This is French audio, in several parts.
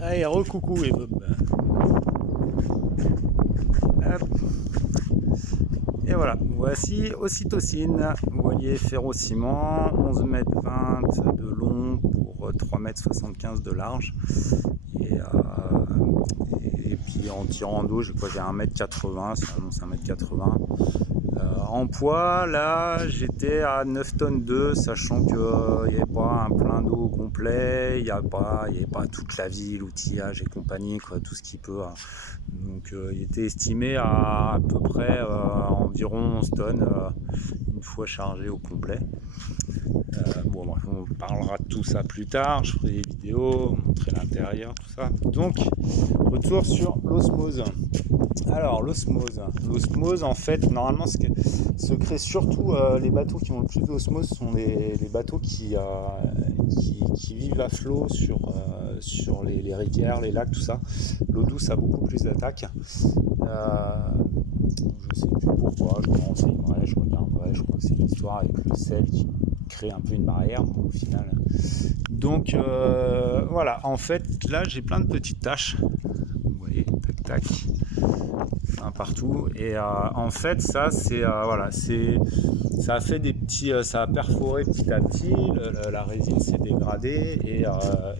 Allez, recoucou et Bob. Hop. Et voilà, voici Ocytocine. Vous voyez, ferro-ciment, 11,20 m de long pour 3,75 m de large. Et puis en tirant d'eau, j'ai 1,80 m, ça annonce 1,80 m. En poids, là, j'étais à 9 tonnes 2, sachant qu'il n'y avait pas un plein d'eau complet, il n'y avait pas toute la vie, l'outillage et compagnie, quoi, tout ce qui peut. Donc il était estimé à peu près environ 11 tonnes une fois chargé au complet. Bon, bref, on parlera de tout ça plus tard, je ferai des vidéos, montrer l'intérieur, tout ça. Donc, retour sur l'osmose. Alors, l'osmose, en fait, normalement, ce que se crée surtout les bateaux qui ont le plus d'osmose sont les bateaux qui vivent à flot sur les rivières, les lacs, tout ça. L'eau douce a beaucoup plus d'attaque. Je sais plus pourquoi, je me renseignerai, je regarderai, je crois que c'est une histoire avec le sel qui crée un peu une barrière au final. Donc voilà, en fait là j'ai plein de petites taches, vous voyez, tac tac, un partout, et en fait ça c'est voilà, ça a fait des petits, ça a perforé petit à petit, la résine s'est dégradée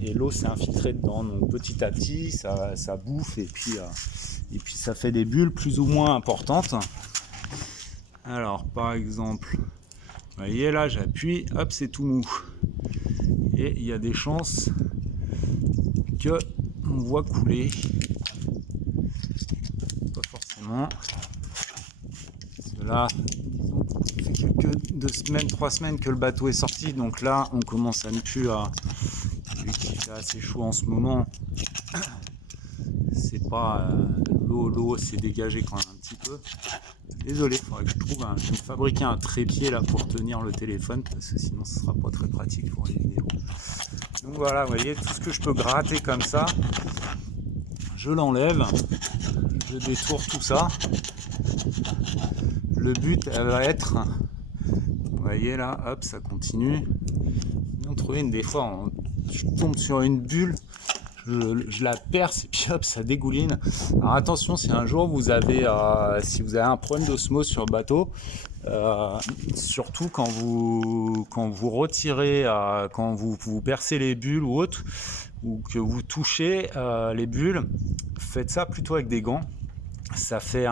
et l'eau s'est infiltrée dedans, donc petit à petit ça bouffe et puis ça fait des bulles plus ou moins importantes. Alors par exemple, vous voyez là j'appuie, hop c'est tout mou. Et il y a des chances que on voit couler. Pas forcément. Parce que là, disons, ça fait quelques 2 semaines, 3 semaines que le bateau est sorti, donc là on commence à ne plus à. Vu qu'il fait assez chaud en ce moment, c'est pas. L'eau s'est dégagée quand même un petit peu. Désolé, il faudrait que je trouve je vais fabriquer un trépied là pour tenir le téléphone parce que sinon ce sera pas très pratique pour les vidéos. Donc voilà, vous voyez, tout ce que je peux gratter comme ça, je l'enlève, je détourne tout ça. Le but elle va être, vous voyez là, hop, ça continue. On trouve des fois, je tombe sur une bulle. Je la perce et puis hop, ça dégouline. Alors attention, si un jour vous avez un problème d'osmose sur le bateau, surtout quand vous retirez, quand vous percez les bulles ou autre, ou que vous touchez les bulles, faites ça plutôt avec des gants. Ça fait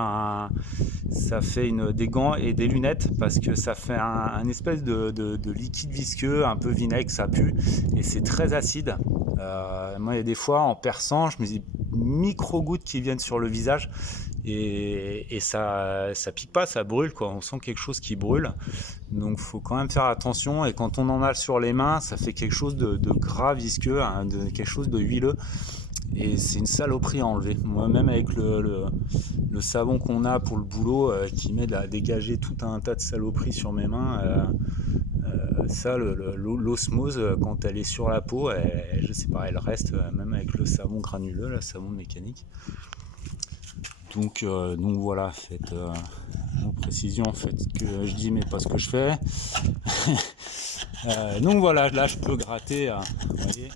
des gants et des lunettes parce que ça fait un espèce de liquide visqueux, un peu vinaigre, ça pue et c'est très acide. Moi, il y a des fois en perçant, je me dis micro gouttes qui viennent sur le visage et ça pique pas, ça brûle quoi. On sent quelque chose qui brûle, donc faut quand même faire attention. Et quand on en a sur les mains, ça fait quelque chose de gras, visqueux, hein, quelque chose de huileux. Et c'est une saloperie à enlever. Moi-même avec le savon qu'on a pour le boulot qui m'aide à dégager tout un tas de saloperies sur mes mains, ça, l'osmose, quand elle est sur la peau, je sais pas, elle reste même avec le savon granuleux, le savon mécanique. Donc voilà, faites en précision, faites ce que je dis mais pas ce que je fais. Donc voilà, là je peux gratter, vous voyez.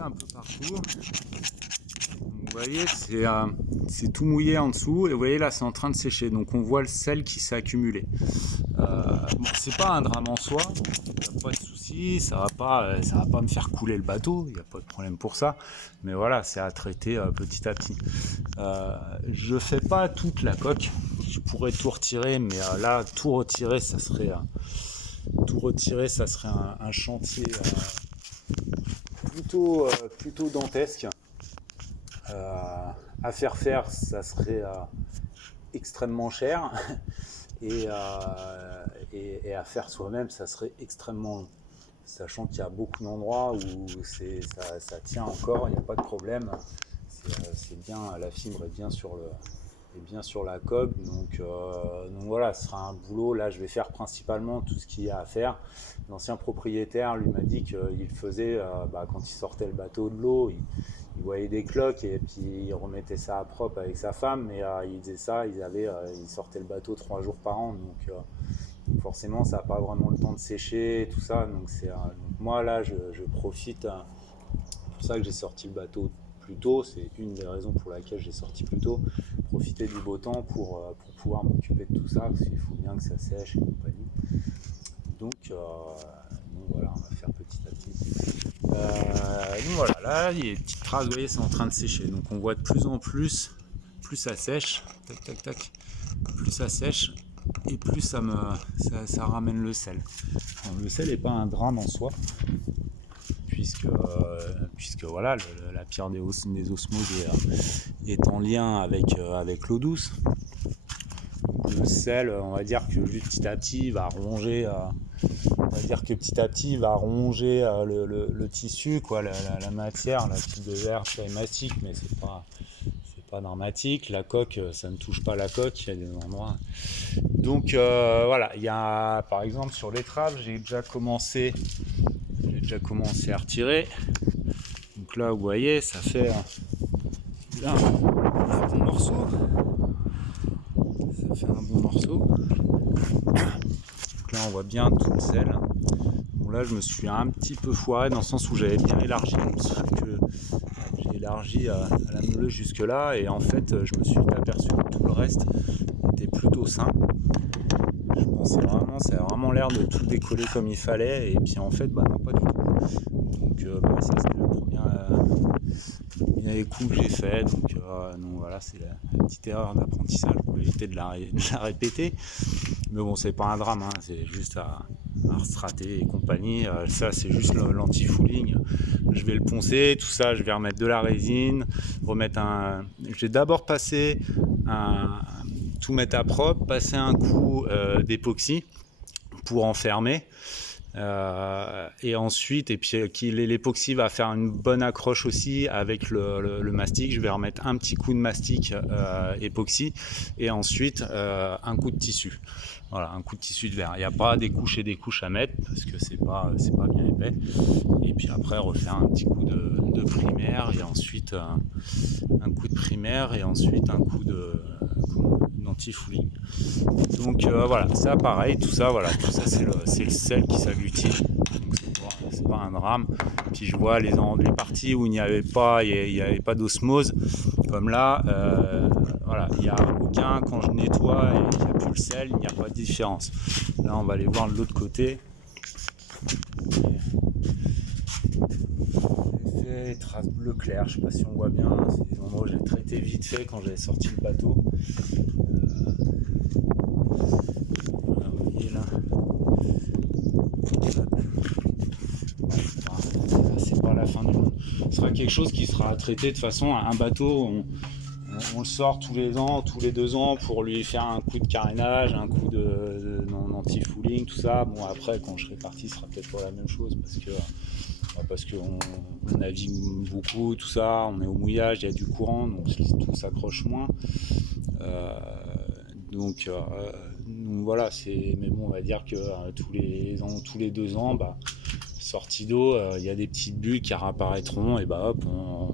Un peu partout. Vous voyez, c'est tout mouillé en dessous et vous voyez là c'est en train de sécher, donc on voit le sel qui s'est accumulé. Bon, c'est pas un drame en soi, il n'y a pas de souci, ça va pas me faire couler le bateau, il n'y a pas de problème pour ça, mais voilà, c'est à traiter petit à petit. Je fais pas toute la coque, je pourrais tout retirer, mais là tout retirer ça serait un chantier plutôt dantesque. À faire, ça serait extrêmement cher et à faire soi-même, ça serait extrêmement long. Sachant qu'il y a beaucoup d'endroits où ça tient encore, il n'y a pas de problème. C'est bien, la fibre est bien sur la coque, donc voilà, ce sera un boulot. Là je vais faire principalement tout ce qu'il y a à faire. L'ancien propriétaire lui m'a dit qu'il faisait quand il sortait le bateau de l'eau, il voyait des cloques et puis il remettait ça à propre avec sa femme, mais il faisait ça, il sortait le bateau 3 jours par an, forcément ça n'a pas vraiment le temps de sécher et tout ça, donc moi là je profite, c'est pour ça que j'ai sorti le bateau plus tôt, c'est une des raisons pour laquelle j'ai sorti plus tôt, profiter du beau temps pour pouvoir m'occuper de tout ça, parce qu'il faut bien que ça sèche et compagnie. Donc voilà, on va faire petit à petit. Donc voilà, là il y a des petites traces, vous voyez, c'est en train de sécher, donc on voit de plus en plus ça sèche, tac tac tac, plus ça sèche et plus ça ramène le sel. Alors, le sel n'est pas un drame en soi, puisque voilà, la pierre des osmoses est en lien avec l'eau douce. Le sel, on va dire que petit à petit va ronger, le tissu, quoi, la matière, la type de verre, c'est mastic, mais c'est pas dramatique. La coque, ça ne touche pas la coque, il y a des endroits. Donc voilà, il y a par exemple sur l'étrave, j'ai déjà commencé à retirer. Donc là, vous voyez, ça fait là, un bon morceau. Ça fait un bon morceau. Donc là, on voit bien tout le sel. Bon, là, je me suis un petit peu foiré dans le sens où j'avais bien élargi. Sauf que j'ai élargi à la meuleuse jusque là, et en fait, je me suis aperçu que tout le reste était plutôt sain. Je pensais vraiment, ça a vraiment l'air de tout décoller comme il fallait, et puis en fait, non, pas du tout. Donc ça, c'était le premier coup que j'ai fait. Donc voilà, c'est la petite erreur d'apprentissage pour éviter de la répéter. Mais bon, c'est pas un drame, hein, c'est juste à restrater et compagnie. Ça, c'est juste l'anti-fouling. Je vais le poncer, tout ça, je vais remettre de la résine, je vais d'abord passer tout mettre à propre, passer un coup d'époxy pour enfermer. Et ensuite, l'époxy va faire une bonne accroche aussi avec le mastic. Je vais remettre un petit coup de mastic époxy, et ensuite un coup de tissu. Voilà, un coup de tissu de verre. Il n'y a pas des couches et des couches à mettre parce que c'est pas bien épais. Et puis après, refaire un petit coup de primaire, et ensuite un coup de primaire, et ensuite un coup d'anti-fouling. Donc voilà, ça pareil, tout ça c'est le sel qui s'agglutine. Donc c'est pas un drame. Puis je vois les parties où il n'y avait pas d'osmose, comme là, voilà, il n'y a aucun, quand je nettoie et qu'il n'y a plus le sel, il n'y a pas de différence. Là, on va aller voir de l'autre côté. J'ai fait traces bleu clair, je ne sais pas si on voit bien, c'est des endroits où j'ai traité vite fait quand j'avais sorti le bateau. Voilà, vous voyez là. C'est pas la fin du monde. Ce sera quelque chose qui sera traité de façon à un bateau. On le sort tous les ans, tous les 2 ans pour lui faire un coup de carénage, un coup d'anti-fouling, tout ça. Bon, après, quand je serai parti, ce sera peut-être pas la même chose parce qu'on navigue beaucoup, tout ça, on est au mouillage, il y a du courant, donc tout s'accroche moins. Donc voilà, mais bon, on va dire que tous les 2 ans, sortie d'eau, il y a des petites bulles qui réapparaîtront, et hop, on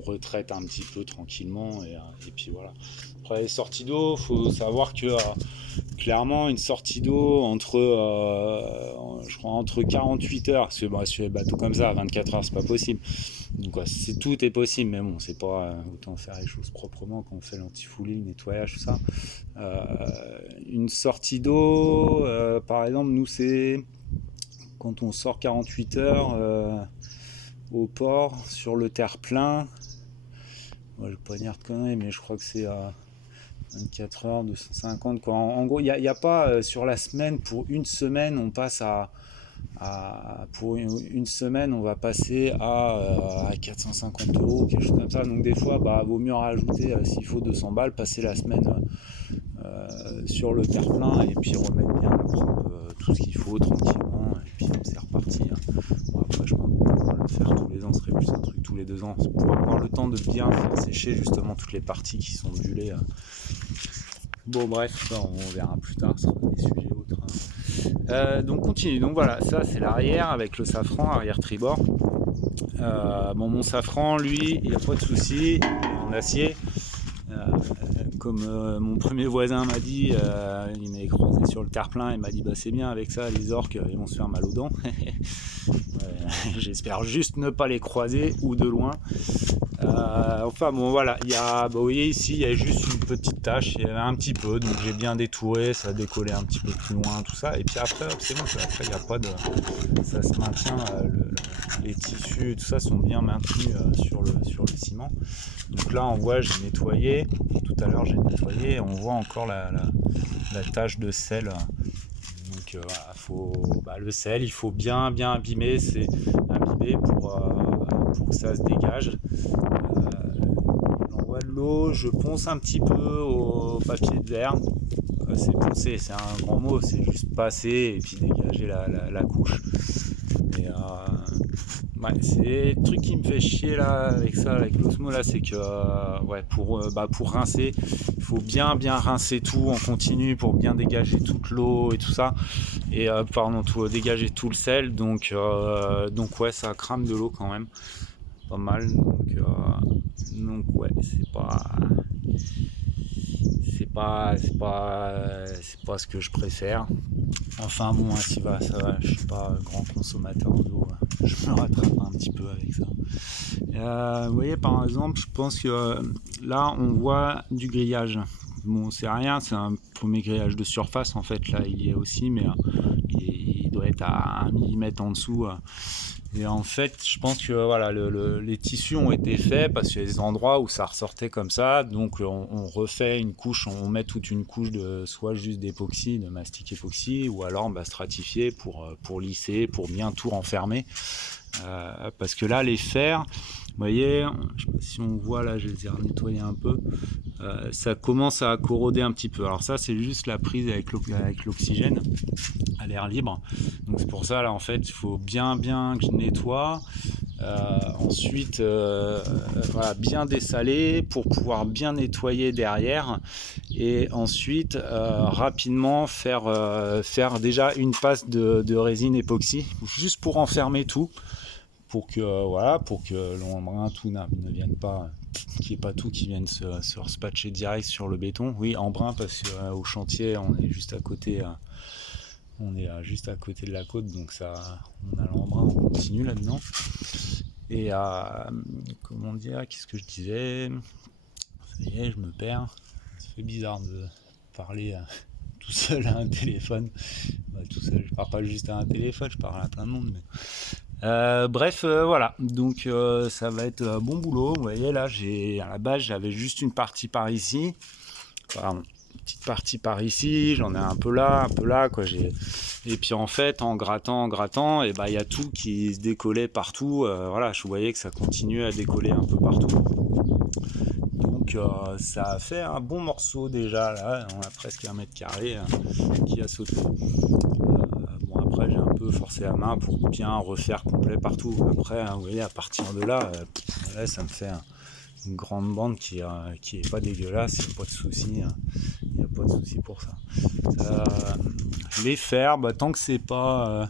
retraite un petit peu tranquillement, et puis voilà. Après les sorties d'eau, faut savoir que clairement une sortie d'eau je crois entre 48 heures, parce que sur les bateaux comme ça, à 24 heures c'est pas possible. Donc tout est possible, mais bon, c'est pas autant faire les choses proprement quand on fait l'anti-fouling, nettoyage, tout ça. Une sortie d'eau, par exemple, nous c'est quand on sort 48 heures au port sur le terre-plein. Moi, je vais pas dire de conneries, mais je crois que c'est à 24 heures, 250 quoi. En gros, il n'y a pas sur la semaine, pour une semaine, on passe pour une semaine, on va passer à 450 €, quelque chose comme ça. Donc des fois, vaut mieux rajouter, s'il faut 200 balles, passer la semaine sur le terre-plein, et puis remettre bien à propre tout ce qu'il faut tranquillement, et puis c'est reparti. Bon, après, je pense que le faire tous les ans serait plus un truc tous les 2 ans, pour avoir le temps de bien faire sécher justement toutes les parties qui sont bullées. Bon, bref, ça on verra plus tard, ce sera des sujets autres. Donc continue. Donc voilà, ça c'est l'arrière avec le safran, arrière tribord. Mon safran, lui, il n'y a pas de souci, en acier. comme mon premier voisin m'a dit, il m'avait croisé sur le terre-plein, il m'a dit c'est bien avec ça, les orques ils vont se faire mal aux dents. J'espère juste ne pas les croiser ou de loin. Enfin bon voilà, vous voyez ici il y a juste une petite tache, il y avait un petit peu, donc j'ai bien détouré, ça a décollé un petit peu plus loin, tout ça, et puis après c'est bon, après il n'y a pas de, ça se maintient, les tissus et tout ça sont bien maintenus sur le ciment. Donc là on voit, j'ai nettoyé, tout à l'heure j'ai nettoyé, on voit encore la tache de sel. Donc voilà, le sel il faut bien abîmer, c'est imbiber pour que ça se dégage. J'envoie de l'eau, je ponce un petit peu au papier de verre. C'est poncer, c'est un grand mot, c'est juste passer et puis dégager la couche. Et c'est le truc qui me fait chier là avec l'osmo là, c'est que pour rincer, il faut bien rincer tout en continu pour bien dégager toute l'eau et tout ça, et dégager tout le sel, donc ouais, ça crame de l'eau quand même pas mal, donc ouais, c'est pas ce que je préfère. Enfin bon, ça va, je suis pas un grand consommateur d'eau, je me rattrape un petit peu avec ça. Vous voyez par exemple, je pense que là on voit du grillage. Bon, c'est rien, c'est un premier grillage de surface en fait, là il y est aussi, mais il doit être à 1 mm en dessous. Et en fait, je pense que voilà, les tissus ont été faits parce qu'il y a des endroits où ça ressortait comme ça, donc on refait une couche, on met toute une couche de soit juste d'époxy, de mastic époxy, ou alors stratifié pour lisser, pour bien tout renfermer. Parce que là, les fers, vous voyez, je sais pas si on voit là, je les ai nettoyés un peu, ça commence à corroder un petit peu. Alors ça, c'est juste la prise avec l'oxygène à l'air libre. Donc c'est pour ça là, en fait, il faut bien que je nettoie. Ensuite, voilà, bien dessaler pour pouvoir bien nettoyer derrière, et ensuite rapidement faire déjà une passe de résine époxy, juste pour enfermer tout. Pour que l'embrun tout ne vienne pas, qu'il n'y ait pas tout qui vienne se respatcher direct sur le béton. Oui, embrun parce qu'au chantier on est juste à côté, juste à côté de la côte, donc ça, on a l'embrun, on continue là-dedans. Et comment dire, qu'est-ce que je disais, ça y est, je me perds. Ça fait bizarre de parler tout seul à un téléphone. Tout seul, je parle pas juste à un téléphone, je parle à plein de monde. Bref, voilà, donc ça va être un bon boulot. Vous voyez là, à la base j'avais juste une partie par ici, une petite partie par ici, j'en ai un peu là quoi. Et puis en fait, en grattant, et il y a tout qui se décollait partout. Voilà, je voyais que ça continuait à décoller un peu partout. Donc ça a fait un bon morceau déjà là, on a presque 1 mètre carré qui a sauté. Après j'ai un peu forcé la main pour bien refaire complet partout. Après vous voyez, à partir de là, ça me fait une grande bande qui est pas dégueulasse, il n'y a pas de souci, il n'y a pas de souci pour ça. Les fers, tant que c'est pas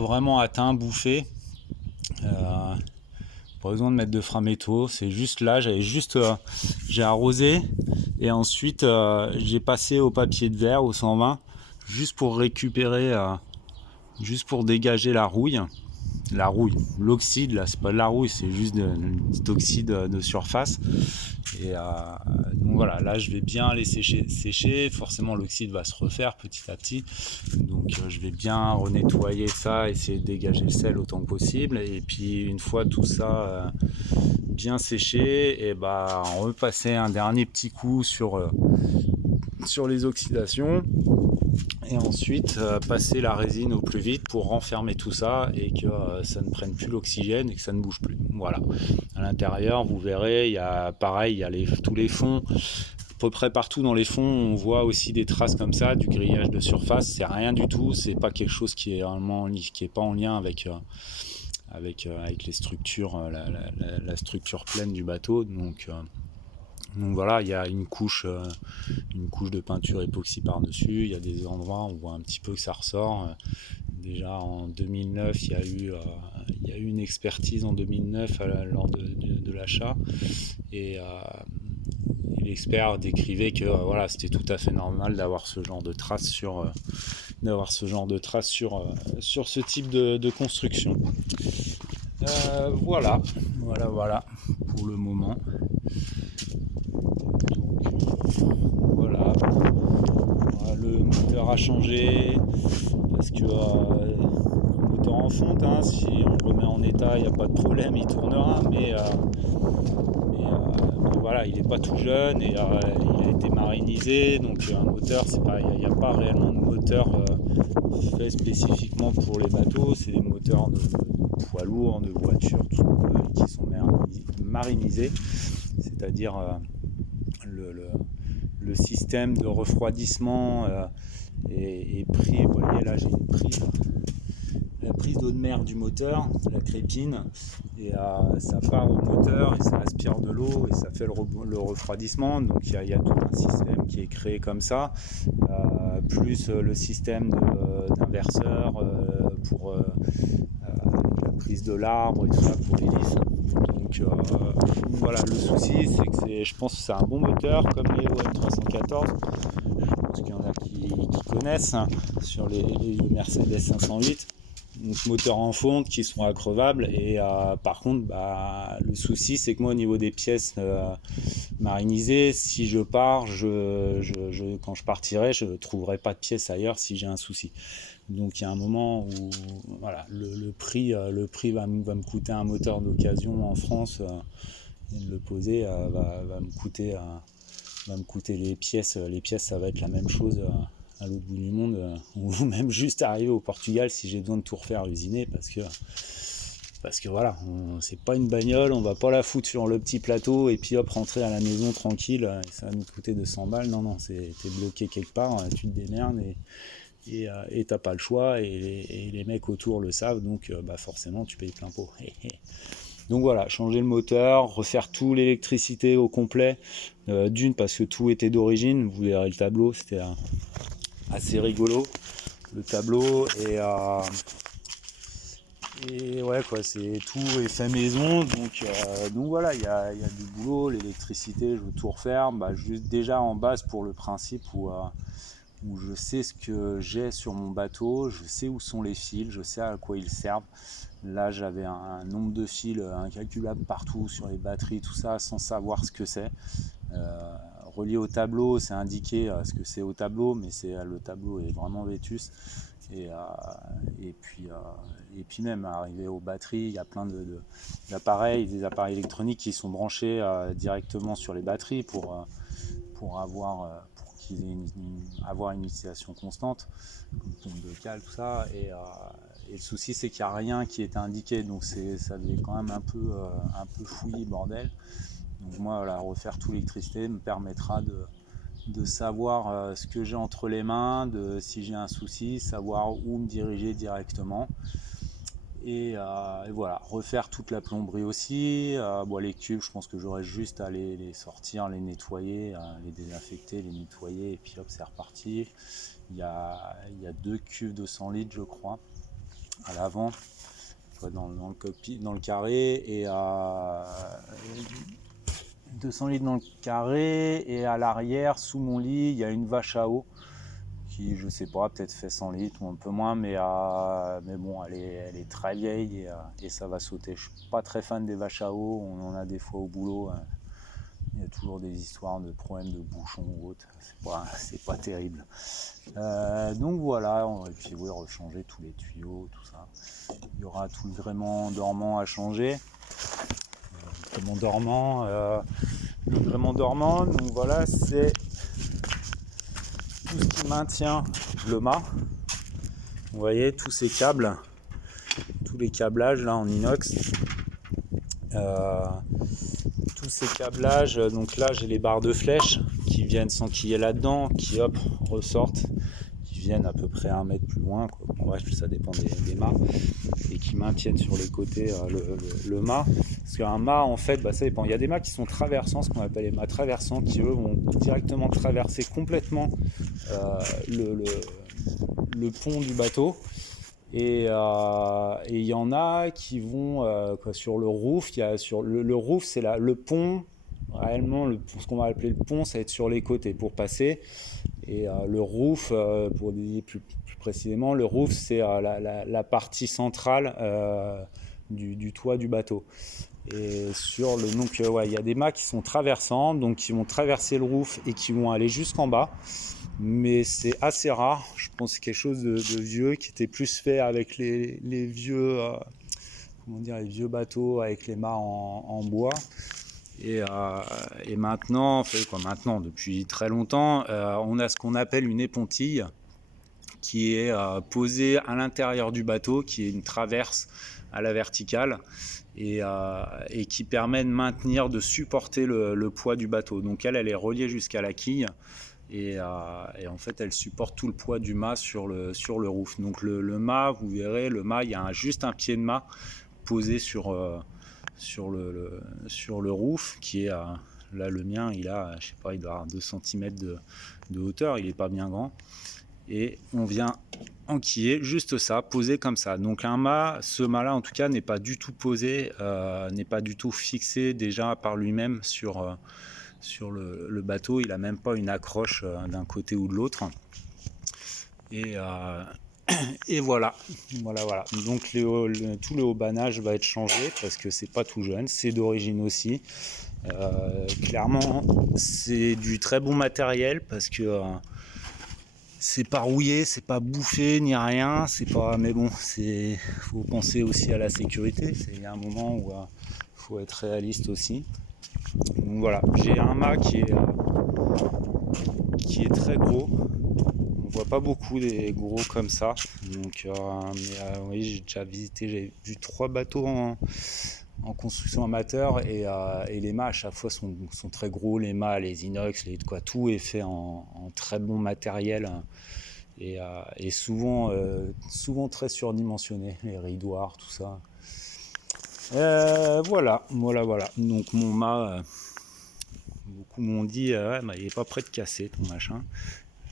vraiment atteint, bouffé, pas besoin de mettre de frein métaux, c'est juste là, j'ai arrosé, et ensuite j'ai passé au papier de verre, au 120, juste pour récupérer, juste pour dégager la rouille, l'oxyde là, c'est pas de la rouille, c'est juste de oxyde de surface. Et donc voilà, là je vais bien les sécher, forcément l'oxyde va se refaire petit à petit, donc je vais bien renettoyer ça, essayer de dégager le sel autant que possible, et puis une fois tout ça bien séché, et repasser un dernier petit coup sur les oxydations, et ensuite passer la résine au plus vite pour renfermer tout ça et que ça ne prenne plus l'oxygène et que ça ne bouge plus. Voilà. À l'intérieur, vous verrez, il y a tous les fonds. À peu près partout dans les fonds, on voit aussi des traces comme ça, du grillage de surface. C'est rien du tout, c'est pas quelque chose qui est pas en lien avec les structures, la structure pleine du bateau. Donc voilà, il y a une couche de peinture époxy par-dessus, il y a des endroits où on voit un petit peu que ça ressort. Déjà en 2009, il y a eu une expertise en 2009 lors de l'achat, et l'expert décrivait que voilà, c'était tout à fait normal d'avoir ce genre de traces sur ce type de construction. Voilà pour le moment. Donc, voilà, le moteur a changé parce que le moteur en fonte, hein, si on le remet en état, il n'y a pas de problème, il tournera, mais voilà, il n'est pas tout jeune et il a été marinisé, donc un moteur, c'est pas, il n'y a pas réellement de moteur fait spécifiquement pour les bateaux, c'est des moteurs de poids lourds, de voitures, qui sont marinisés, c'est-à-dire le système de refroidissement est pris. Vous voyez là, j'ai une prise, la prise d'eau de mer du moteur, la crépine, et ça part au moteur et ça aspire de l'eau et ça fait le refroidissement. Donc il y a tout un système qui est créé comme ça, plus le système d'inverseur pour la prise de l'arbre et tout ça pour l'hélice. Donc voilà, le souci c'est que je pense que c'est un bon moteur comme les OM314. Je pense qu'il y en a qui connaissent, hein, sur les Mercedes 508. Donc moteurs en fonte qui sont accrevables et par contre le souci c'est que moi au niveau des pièces marinisées, si je pars, quand je partirai, je ne trouverai pas de pièces ailleurs si j'ai un souci. Donc il y a un moment où voilà, le prix va me coûter un moteur d'occasion en France, de le poser va me coûter les pièces ça va être la même chose à l'autre bout du monde, ou même juste arriver au Portugal si j'ai besoin de tout refaire usiner, parce que voilà, c'est pas une bagnole, on va pas la foutre sur le petit plateau et puis hop, rentrer à la maison tranquille, ça va nous coûter 200 balles, non, t'es bloqué quelque part, tu te démerdes et t'as pas le choix, et les mecs autour le savent, donc forcément tu payes plein pot. Donc voilà, changer le moteur, refaire tout l'électricité au complet, d'une parce que tout était d'origine, vous verrez le tableau, c'était assez rigolo le tableau, et ouais quoi, c'est tout est fait maison, donc voilà, il y a du boulot, l'électricité je veux tout refaire, juste déjà en base pour le principe où je sais ce que j'ai sur mon bateau, je sais où sont les fils, je sais à quoi ils servent. Là j'avais un nombre de fils incalculable partout sur les batteries, tout ça, sans savoir ce que c'est. Relié au tableau, c'est indiqué ce que c'est au tableau, mais le tableau est vraiment vétuste. Et puis même arrivé aux batteries, il y a plein d'appareils, des appareils électroniques qui sont branchés directement sur les batteries pour qu'ils aient avoir une utilisation constante, comme pompe de cale, tout ça. Et le souci c'est qu'il n'y a rien qui est indiqué, donc ça devait quand même un peu fouillis bordel. Donc moi voilà, refaire tout l'électricité me permettra de savoir ce que j'ai entre les mains, si j'ai un souci, savoir où me diriger directement. Et voilà, refaire toute la plomberie aussi. Les cubes, je pense que j'aurais juste à les sortir, les nettoyer, les désinfecter, les nettoyer, et puis hop, c'est reparti. Il y a 2 cuves de 100 litres, je crois, à l'avant, dans le cockpit, dans le carré, et 200 litres dans le carré, et à l'arrière, sous mon lit, il y a une vache à eau qui, je sais pas, peut-être fait 100 litres ou un peu moins, mais bon, elle est très vieille, et ça va sauter. Je suis pas très fan des vaches à eau, on en a des fois au boulot, il y a toujours des histoires de problèmes de bouchons ou autre, c'est pas terrible. Donc voilà, et puis oui, rechanger tous les tuyaux, tout ça. Il y aura tout le gréement dormant à changer. Le gréement dormant, donc voilà, c'est tout ce qui maintient le mât. Vous voyez tous ces câbles, tous les câblages là en inox, tous ces câblages. Donc là j'ai les barres de flèche qui viennent s'enquiller là-dedans, qui hop ressortent, qui viennent à peu près 1 mètre plus loin, quoi. Bon, bref, ça dépend des mâts, et qui maintiennent sur les côtés le mât. Parce qu'un mât, en fait, ça dépend. Il y a des mâts qui sont traversants, ce qu'on appelle les mâts traversants, qui eux vont directement traverser complètement le pont du bateau. Et il y en a qui vont sur le roof. Le roof, c'est le pont réellement ce qu'on va appeler le pont, ça va être sur les côtés pour passer. Et le roof, pour dire plus précisément, le roof, c'est la partie centrale du toit du bateau. Et donc, ouais, il y a des mâts qui sont traversants, donc qui vont traverser le roof et qui vont aller jusqu'en bas. Mais c'est assez rare. Je pense que c'est quelque chose de vieux qui était plus fait avec les vieux, les vieux bateaux avec les mâts en bois. Et maintenant, maintenant, depuis très longtemps, on a ce qu'on appelle une épontille qui est posée à l'intérieur du bateau, qui est une traverse à la verticale et qui permet de maintenir, de supporter le poids du bateau. Donc elle est reliée jusqu'à la quille et en fait elle supporte tout le poids du mât sur le roof. Donc le mât, vous verrez, le mât, il y a juste un pied de mât posé sur le roof qui est là, le mien il a, je sais pas, il doit avoir 2 cm de hauteur, il est pas bien grand, et on vient enquiller juste ça, posé comme ça. Donc ce mât là en tout cas n'est pas du tout posé, n'est pas du tout fixé déjà par lui-même sur le bateau. Il a même pas une accroche d'un côté ou de l'autre, et voilà. Donc tout le haubanage va être changé parce que c'est pas tout jeune, c'est d'origine aussi. Clairement, c'est du très bon matériel parce que c'est pas rouillé, c'est pas bouffé ni rien. Mais bon, faut penser aussi à la sécurité. Il y a un moment où faut être réaliste aussi. Donc voilà, j'ai un mât qui est très gros. On voit pas beaucoup des gros comme ça. Donc, oui, j'ai déjà j'ai vu 3 bateaux en construction amateur et les mâts à chaque fois sont très gros. Les mâts, les inox, tout est fait en très bon matériel et souvent très surdimensionné, les ridoirs, tout ça. Voilà. Donc mon mât, beaucoup m'ont dit il est pas prêt de casser ton machin.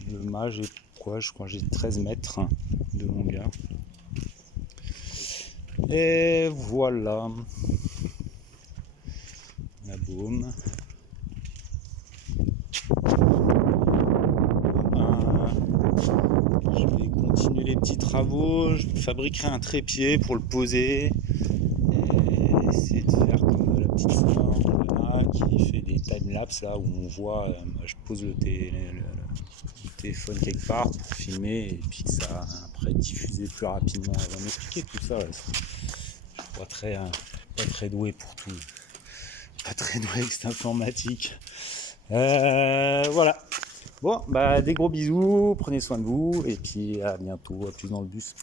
Le mât, je crois que j'ai 13 mètres de longueur. Et voilà la baume. Je vais continuer les petits travaux. Je fabriquerai un trépied pour le poser et essayer de faire comme la petite sœur qui fait des timelapse là où on voit, je pose le téléphone quelque part pour filmer et puis que ça après diffuser plus rapidement. Elle va m'expliquer tout ça. Je suis pas très doué pour tout. Pas très doué avec cette informatique. Voilà. Bon, des gros bisous, prenez soin de vous et puis à bientôt, à plus dans le bus.